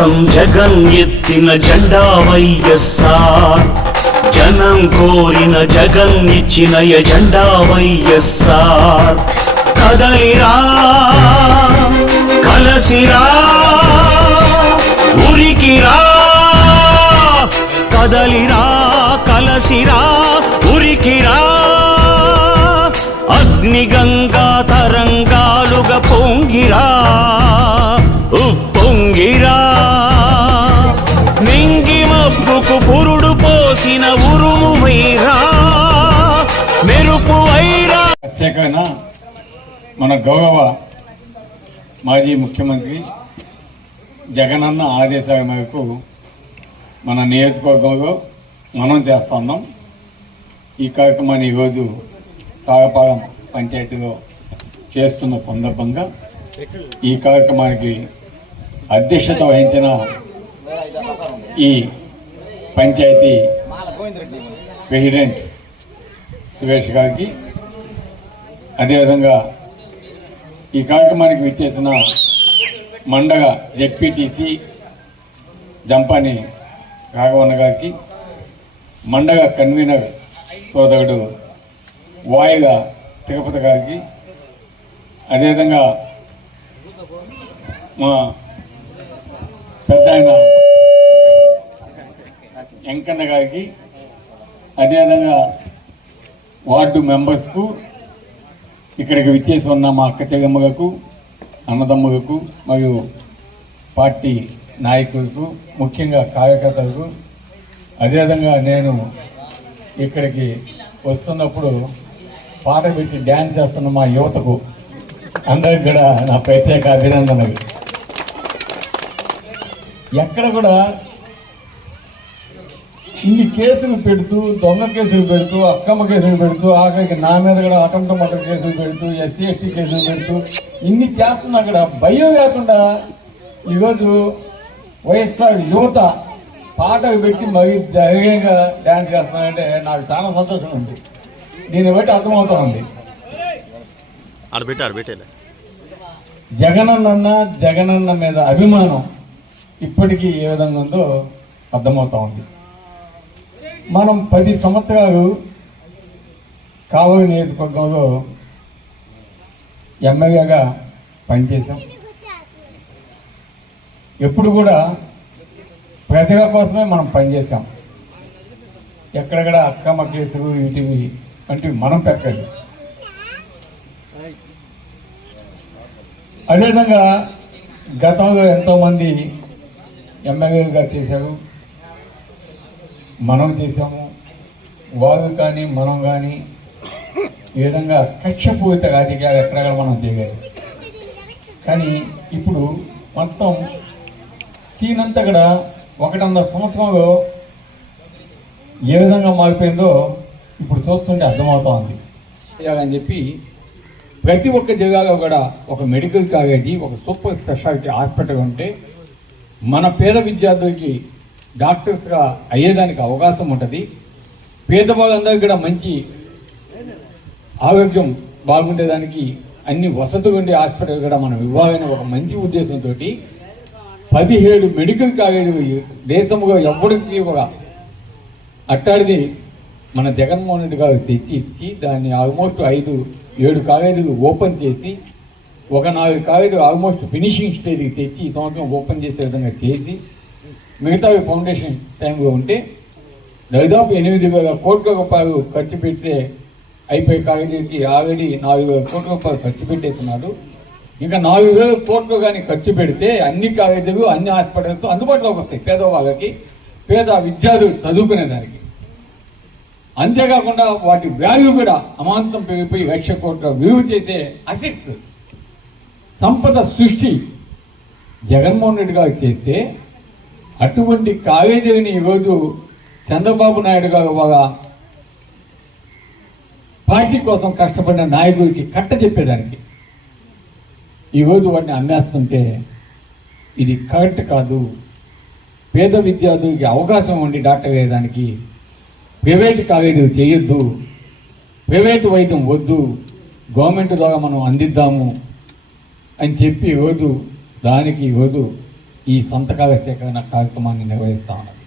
కోసం జగన్ ఎత్తిన జెండా వైఎస్ఆర్. జనం కోరిన జగన్ ఇచ్చిన ఎజెండా వైఎస్ఆర్. కదలిరా కలసిరా ఉరికిరా. కదలిరా కలసిరా ఉరికిరా. అగ్నిగంగా తరంగాలుగా పొంగిరా. మన గౌరవ మాజీ ముఖ్యమంత్రి జగనన్న ఆదేశాల మేరకు మన నియోజకవర్గంలో మనం చేస్తున్నాం. ఈ కార్యక్రమాన్ని ఈరోజు తారపాలెం పంచాయతీలో చేస్తున్న సందర్భంగా ఈ కార్యక్రమానికి అధ్యక్షత వహించిన ఈ పంచాయతీ ప్రెసిడెంట్ సురేష్ గారికి అదేవిధంగా ఈ కార్యక్రమానికి విచ్చేసిన మండగ జెడ్పీటీసీ జంపాని రాఘవన్న గారికి మండగ కన్వీనర్ సోదరుడు వాయుగ తిరుపతి గారికి అదేవిధంగా మా పెద్ద ఆయన వెంకన్న గారికి అదేవిధంగా వార్డు మెంబర్స్కు ఇక్కడికి విచ్చేసి ఉన్న మా అక్క చెగమ్మలకు అన్నదమ్ములకు మరియు పార్టీ నాయకులకు ముఖ్యంగా కార్యకర్తలకు అదేవిధంగా నేను ఇక్కడికి వస్తున్నప్పుడు పాట పెట్టి డ్యాన్స్ చేస్తున్న మా యువతకు అందరికి కూడా నా ప్రత్యేక అభినందనలు. ఎక్కడ కూడా ఇన్ని కేసులు పెడుతూ దొంగ కేసులు పెడుతూ అక్కమ్మ కేసులు పెడుతూ ఆఖరికి నా మీద కూడా అటంట మటర్ కేసులు పెడుతూ ఎస్సీ ఎస్టీ కేసులు పెడుతూ ఇన్ని చేస్తున్నా కూడా భయం లేకుండా ఈరోజు వైఎస్ఆర్ యువత పాటలు పెట్టి మరి ధైర్యంగా డ్యాన్స్ చేస్తున్నారంటే నాకు చాలా సంతోషం ఉంది. దీన్ని బట్టి అర్థమవుతా ఉంది జగనన్న జగనన్న మీద అభిమానం ఇప్పటికీ ఏ విధంగా ఉందో అర్థమవుతా ఉంది మనం పది సంవత్సరాలు కావలి నియోజకవర్గంలో ఎమ్మెల్యేగా పనిచేశాం. ఎప్పుడు కూడా ప్రజల కోసమే మనం పనిచేసాం ఎక్కడెక్కడ అక్రమ కేసులు వీటివి వంటివి మనం పెట్టాలి అదేవిధంగా గతంలో ఎంతోమంది ఎమ్మెల్యేలుగా చేశారు. మనం చేసాము వాళ్ళు కానీ మనం కానీ ఈ విధంగా కక్షపూరిత రాజకీయాలు ఎక్కడ మనం చేయలేదు. కానీ ఇప్పుడు మొత్తం సీన్ అంతా కూడా వందల సంవత్సరంలో ఏ విధంగా మారిపోయిందో ఇప్పుడు చూస్తుంటే అర్థమవుతా ఉంది. అని చెప్పి ప్రతి ఒక్క జిల్లాలో కూడా ఒక మెడికల్ కాలేజీ ఒక సూపర్ స్పెషాలిటీ హాస్పిటల్ ఉంటే మన పేద విద్యార్థులకి డాక్టర్స్గా అయ్యేదానికి అవకాశం ఉంటుంది. పేదవాళ్ళందరికీ కూడా మంచి ఆరోగ్యం బాగుండేదానికి అన్ని వసతులు ఉండే హాస్పిటల్ కూడా మనం ఇవ్వాలనే ఒక మంచి ఉద్దేశంతో పదిహేడు మెడికల్ కాలేజీలు దేశముగా దేశంలో ఎవరికి ఒక అట్టాడిది మన జగన్మోహన్ రెడ్డి గారు తెచ్చి ఇచ్చి దాన్ని ఆల్మోస్ట్ ఐదు ఏడు కాలేజీలు ఓపెన్ చేసి ఒక నాలుగు కాలేజీలు ఆల్మోస్ట్ ఫినిషింగ్ స్టేజ్కి తెచ్చి ఈ సంవత్సరం ఓపెన్ చేసే విధంగా చేసి మిగతావి ఫౌండేషన్ టైంలో ఉంటే దాదాపు ఎనిమిది వేల కోట్ల రూపాయలు ఖర్చు పెడితే అయిపోయి కాలేజీకి ఆల్రెడీ నాలుగు వేల కోట్ల రూపాయలు ఖర్చు పెట్టేస్తున్నాడు ఇంకా నాలుగు వేల కోట్లు కానీ ఖర్చు పెడితే అన్ని కాలేజీలు అన్ని హాస్పిటల్స్ అందుబాటులోకి వస్తాయి పేదవాళ్ళకి పేద విద్యార్థులు చదువుకునేదానికి అంతేకాకుండా వాటి వాల్యూ కూడా అమాంతం పెరిగిపోయి లక్ష కోట్ల విలువ చేసే అసెట్స్ సంపద సృష్టి జగన్మోహన్ రెడ్డి గారు చేస్తే అటువంటి కాలేజీని ఈరోజు చంద్రబాబు నాయుడు గారు బాగా పార్టీ కోసం కష్టపడిన నాయకుడికి కట్ట చెప్పేదానికి. ఈరోజు వాటిని అమ్మేస్తుంటే ఇది కరెక్ట్ కాదు. పేద విద్యార్థులకి అవకాశం ఉండి డాక్టర్ అయ్యేదానికి ప్రైవేట్ కాలేజీలు చేయొద్దు. ప్రైవేట్ వైద్యం వద్దు. గవర్నమెంట్ ద్వారా మనం అందిద్దాము అని చెప్పి ఈరోజు దానికి ఈరోజు ఈ సంతకాల సేకరణ కార్యక్రమాన్ని నిర్వహిస్తా ఉన్నాం